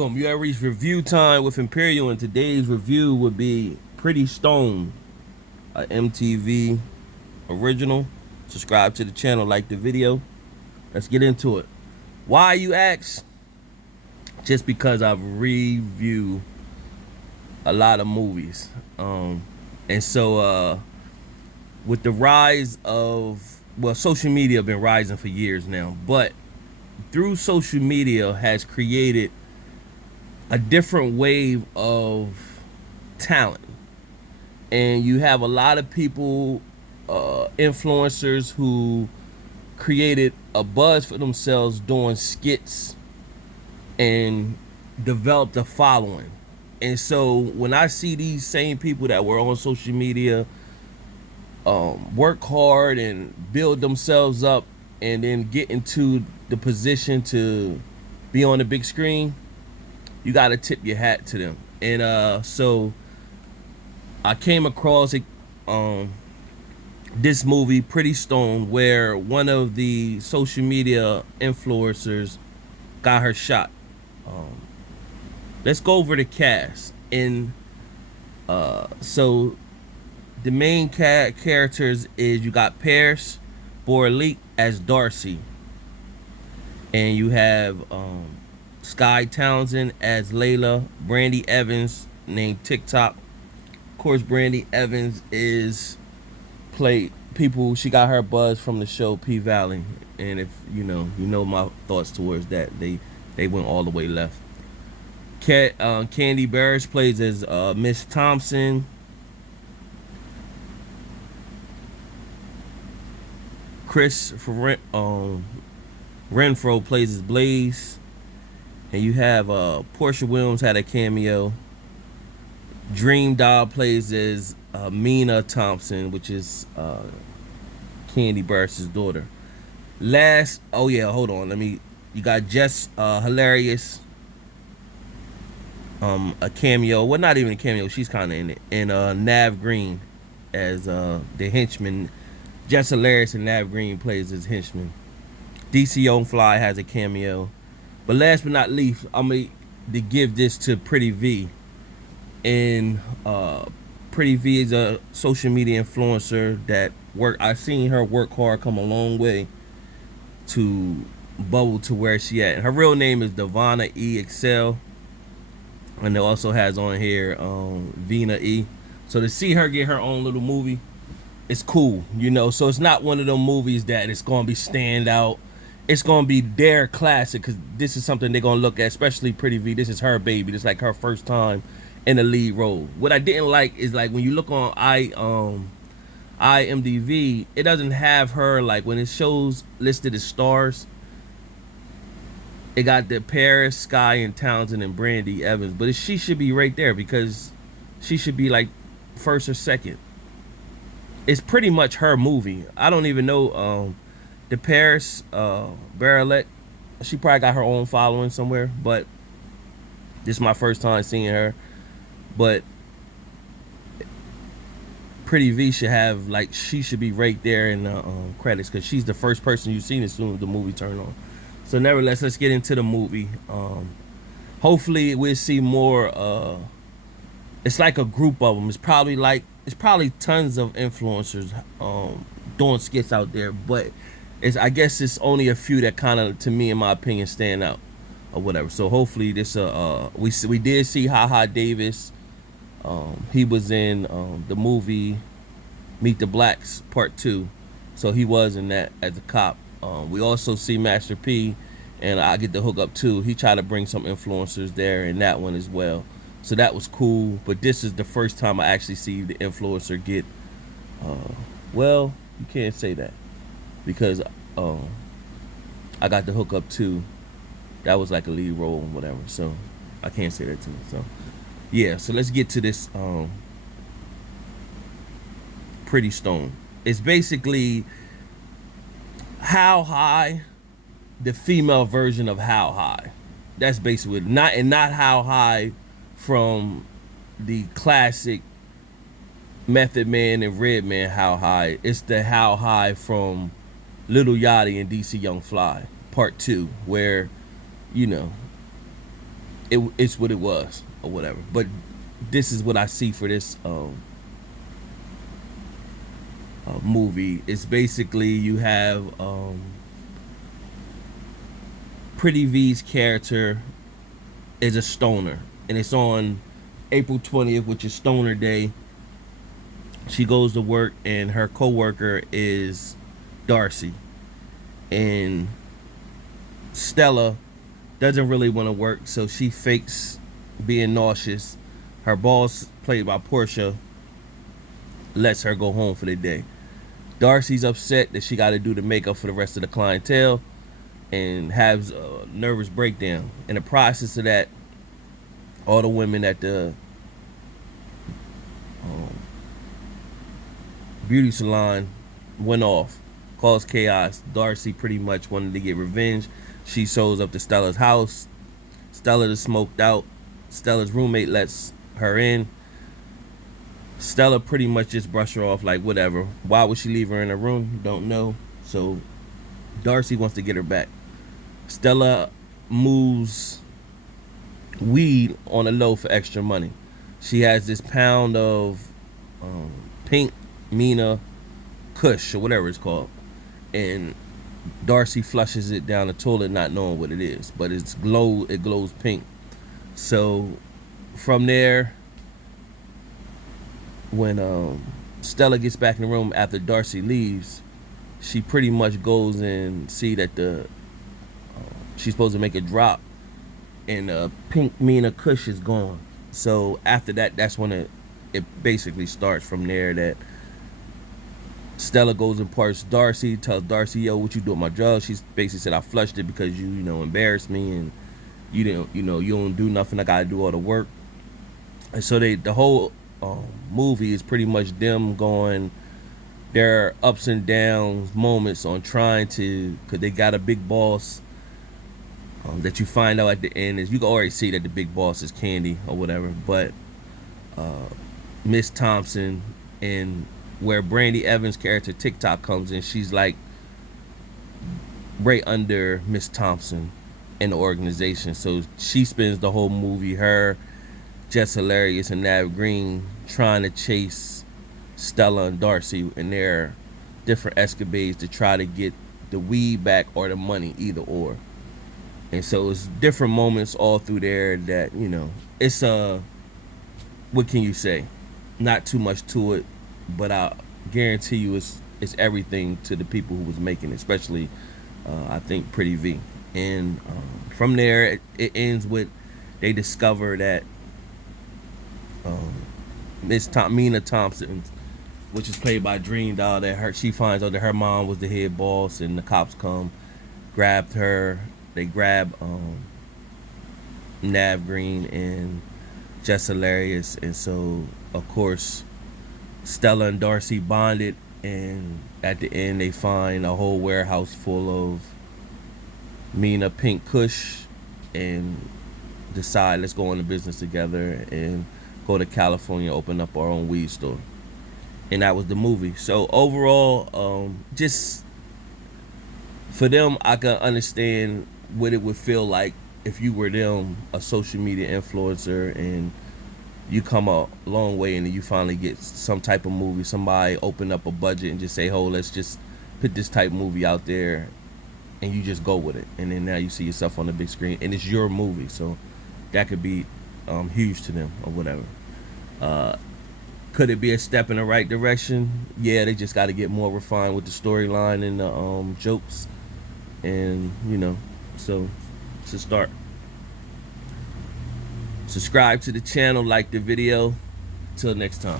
You have reached review time with Imperial, and today's review would be Pretty Stone, a MTV original. Subscribe to the channel, like the video. Let's get into it. Why, you ask? Just because I've reviewed a lot of movies. And so with the rise of, well, social media been rising for years now, but through social media has created a different wave of talent. And you have a lot of people, influencers, who created a buzz for themselves doing skits and developed a following. And so when I see these same people that were on social media work hard and build themselves up and then get into the position to be on the big screen, you got to tip your hat to them. And so I came across this movie, Pretty Stone, where one of the social media influencers got her shot. Let's go over the cast. And so the main characters is, you got Paris Borlick as Darcy, and you have Sky Townsend as Layla, Brandy Evans, named TikTok. Of course, Brandy Evans is played people. She got her buzz from the show P Valley, and if you know my thoughts towards that. They went all the way left. Candy Barris plays as Miss Thompson. Chris Renfro plays as Blaze. And you have Portia Williams had a cameo. Dream Doll plays as Mina Thompson, which is Candy Burris' daughter. Hold on. You got Jess Hilarious, a cameo. Well, not even a cameo. She's kind of in it. And Nav Green as the henchman. Jess Hilarious and Nav Green plays as henchman. DC Young Fly has a cameo. But last but not least, I'm going to give this to Pretty V. And Pretty V is a social media influencer that I've seen her work hard, come a long way to bubble to where she at. And her real name is Devonna E. Excel. And it also has on here Vina E. So to see her get her own little movie, it's cool, So it's not one of them movies that it's going to be stand out. It's going to be their classic, because this is something they're going to look at, especially Pretty V. This is her baby. This is like her first time in the lead role. What I didn't like is, like, when you look on IMDb, it doesn't have her, like, when it shows listed as stars, it got the Paris, Sky, and Townsend, and Brandy Evans. But she should be right there, because she should be, like, first or second. It's pretty much her movie. I don't even know the Paris Barrelette. She probably got her own following somewhere, but this is my first time seeing her. But Pretty V should have, like, she should be right there in the credits, because she's the first person you've seen as soon as the movie turned on. So nevertheless, let's get into the movie. Hopefully we'll see more. It's like a group of them. It's probably tons of influencers doing skits out there, but I guess it's only a few that kind of, to me, in my opinion, stand out or whatever. So hopefully this we did see Haha Davis. He was in the movie Meet the Blacks Part 2, so he was in that as a cop. We also see Master P, and I get the hook up too. He tried to bring some influencers there in that one as well. So that was cool, but this is the first time I actually see the influencer get, well, you can't say that, because I got the hook up too. That was like a lead role or whatever, so I can't say that too. So yeah, so let's get to this Pretty Stone. It's basically How High, the female version of How High. That's basically not How High from the classic Method Man and Redman How High. It's the How High from Lil Yachty and DC Young Fly Part 2, where, you know, it's what it was or whatever. But this is what I see for this movie. It's basically you have Pretty V's character is a stoner, and it's on April 20th, which is Stoner Day. She goes to work, and her coworker is Darcy, and Stella doesn't really want to work, so she fakes being nauseous. Her boss, played by Portia, lets her go home for the day. Darcy's upset that she got to do the makeup for the rest of the clientele and has a nervous breakdown. In the process of that, all the women at the beauty salon went off, caused chaos. Darcy pretty much wanted to get revenge. She shows up to Stella's house. Stella is smoked out. Stella's roommate lets her in. Stella pretty much just brushed her off like whatever. Why would she leave her in her room? Don't know. So Darcy wants to get her back. Stella moves weed on the low for extra money. She has this pound of pink Mina Kush or whatever it's called, and Darcy flushes it down the toilet not knowing what it is, but it glows pink. So from there, when Stella gets back in the room after Darcy leaves, she pretty much goes and see that she's supposed to make a drop, and pink Mina Kush is gone. So after that, that's when it basically starts from there. That Stella goes and parts Darcy, tells Darcy, yo, what you doing with my drugs? She basically said, I flushed it because you embarrassed me, and you didn't, you don't do nothing. I gotta do all the work. And so the whole movie is pretty much them going their ups and downs moments on trying to, because they got a big boss that you find out at the end is, you can already see that the big boss is Candy or whatever, but Miss Thompson, and where Brandy Evans' character TikTok comes in, she's like right under Miss Thompson in the organization. So she spends the whole movie, her, Jess Hilarious, and Nav Green, trying to chase Stella and Darcy in their different escapades to try to get the weed back or the money, either or. And so it's different moments all through there that, it's what can you say? Not too much to it, but I guarantee you it's everything to the people who was making it, especially I think Pretty V. And from there it ends with they discover that Mina Thompson, which is played by Dream Doll, that she finds out that her mom was the head boss, and the cops come, grabbed her. They grab Nav Green and Jess Hilarious, and so of course Stella and Darcy bonded, and at the end they find a whole warehouse full of Mina Pink Kush and decide, let's go into business together and go to California, open up our own weed store. And that was the movie. So overall, just for them, I can understand what it would feel like if you were them, a social media influencer, and you come a long way and then you finally get some type of movie, somebody open up a budget and just say, oh, let's just put this type movie out there, and you just go with it, and then now you see yourself on the big screen and it's your movie. So that could be huge to them or whatever. Could it be a step in the right direction? Yeah, they just got to get more refined with the storyline and the jokes, and so to start. Subscribe to the channel, like the video. Till next time.